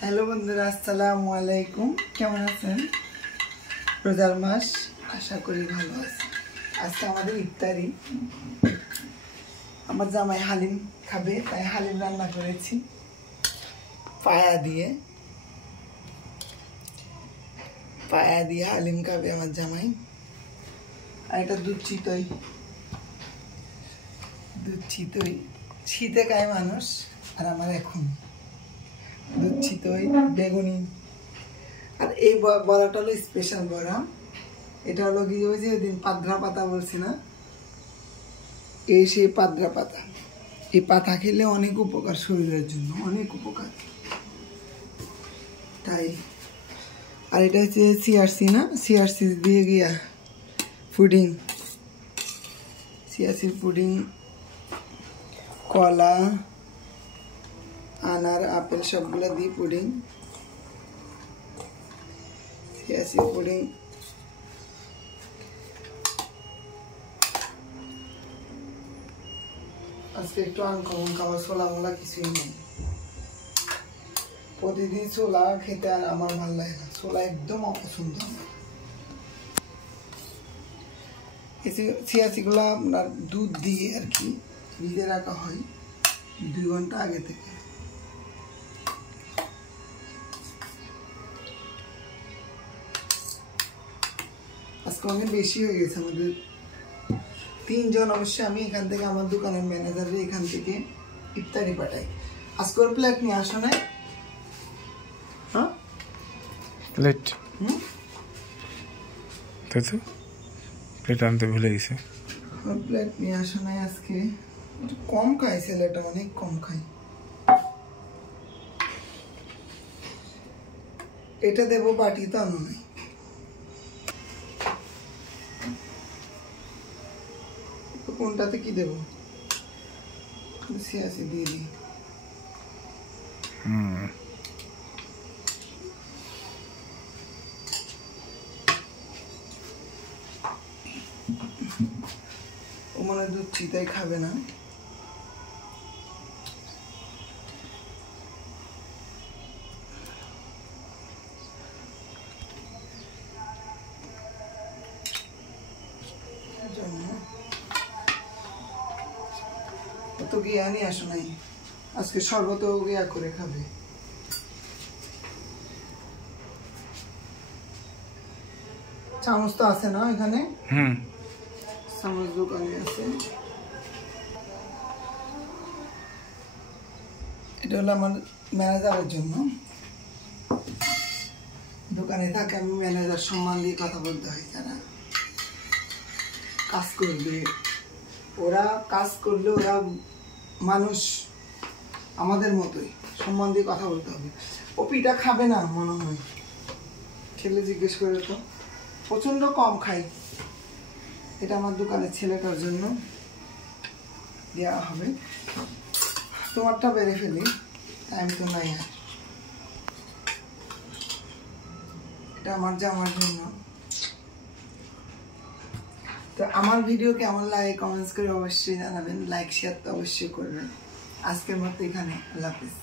হ্যালো বন্ধুরা, আসসালামু আলাইকুম। কেমন আছেন? রোজার মাস, আশা করি ভালো আছেন। আজকে আমাদের ইফতারি। আমার জামাই হালিম খাবে, তাই হালিম রান্না করেছি পায়া দিয়ে হালিম খাবে আমার জামাই। আর এটা দুধ চিতই শীতে খায় মানুষ, আর আমার এখন দুধ চিতই বেগুনি। আর এই বড়াটা হলো স্পেশাল বড়া। এটা হলো কি, ওই যে ওই দিন পাদ্রা পাতা বলছি না, এই সেই পাদ্রা পাতা। এই পাতা খেলে অনেক উপকার, শরীরের জন্য অনেক উপকার। তাই আর এটা হচ্ছে সিআরসি না, সিআরসি দিয়ে গিয়া পুডিং, সিআরসি পুডিং, কলা, আনার, আপেল সবগুলা দিয়ে পুডিং, সিআরসি পুডিং। আজকে একটু আনকমন খাবার, ছোলা মোলা কিছুই নেই। প্রতিদিন ছোলা খেতে আর আমার ভালো লাগে না, ছোলা একদম অপছন্দ আমার। সিয়াসিগুলো আপনার দুধ দিয়ে আর কি ভিজে রাখা হয় 2 ঘন্টা আগে থেকে। আজকে অনেক বেশি হয়ে গেছে আমাদের 3 জন। অবশ্যই আমি এখান থেকে আমার দোকানের ম্যানেজারে এখান থেকে ইফতারি পাঠাই। আজকে ওর প্লেট নিয়ে আসো নাই? হ্যাঁ, প্লেট তাই তো, প্লেট আনতে ভুলে গেছে। প্লেট নিয়ে আসো নাই আজকে। কম খাই ছেলেটা, অনেক কম খাই। এটা দেবো, বাটি তো আনো নাই। কোনটাতে কি দেবো? সিয়াসি দিয়ে দিই। ও মনে হয় দুধ চিতাই খাবে না। তো গিয়া নিয়ে আসো নাই, আজকে শরবত গিয়া করে খাবে। চামচ তো আছে না এখানে? চামচ দোকানে আছে। এটা হলো আমার ম্যানেজারের জন্য। দোকানে থাকে, আমি ম্যানেজার সম্মান দিয়ে কথা বলতে হয়। যারা কাজ করবে, ওরা কাজ করলে ওরা মানুষ আমাদের মতোই, সম্মান দিয়ে কথা বলতে হবে। ও পিঠা খাবে না মনে হয়, খেলে জিজ্ঞেস করে তো। প্রচন্ড কম খাই। এটা আমার দোকানের ছেলেটার জন্য দেওয়া হবে। তোমারটা বেড়ে ফেলি, টাইম তো নাই আর। এটা আমার জামার জন্য। তো আমার ভিডিও কেমন লাগে কমেন্টস করে অবশ্যই জানাবেন। লাইক শেয়ার তো অবশ্যই করবেন। আজকের মতো এখানে, আল্লাহ হাফেজ।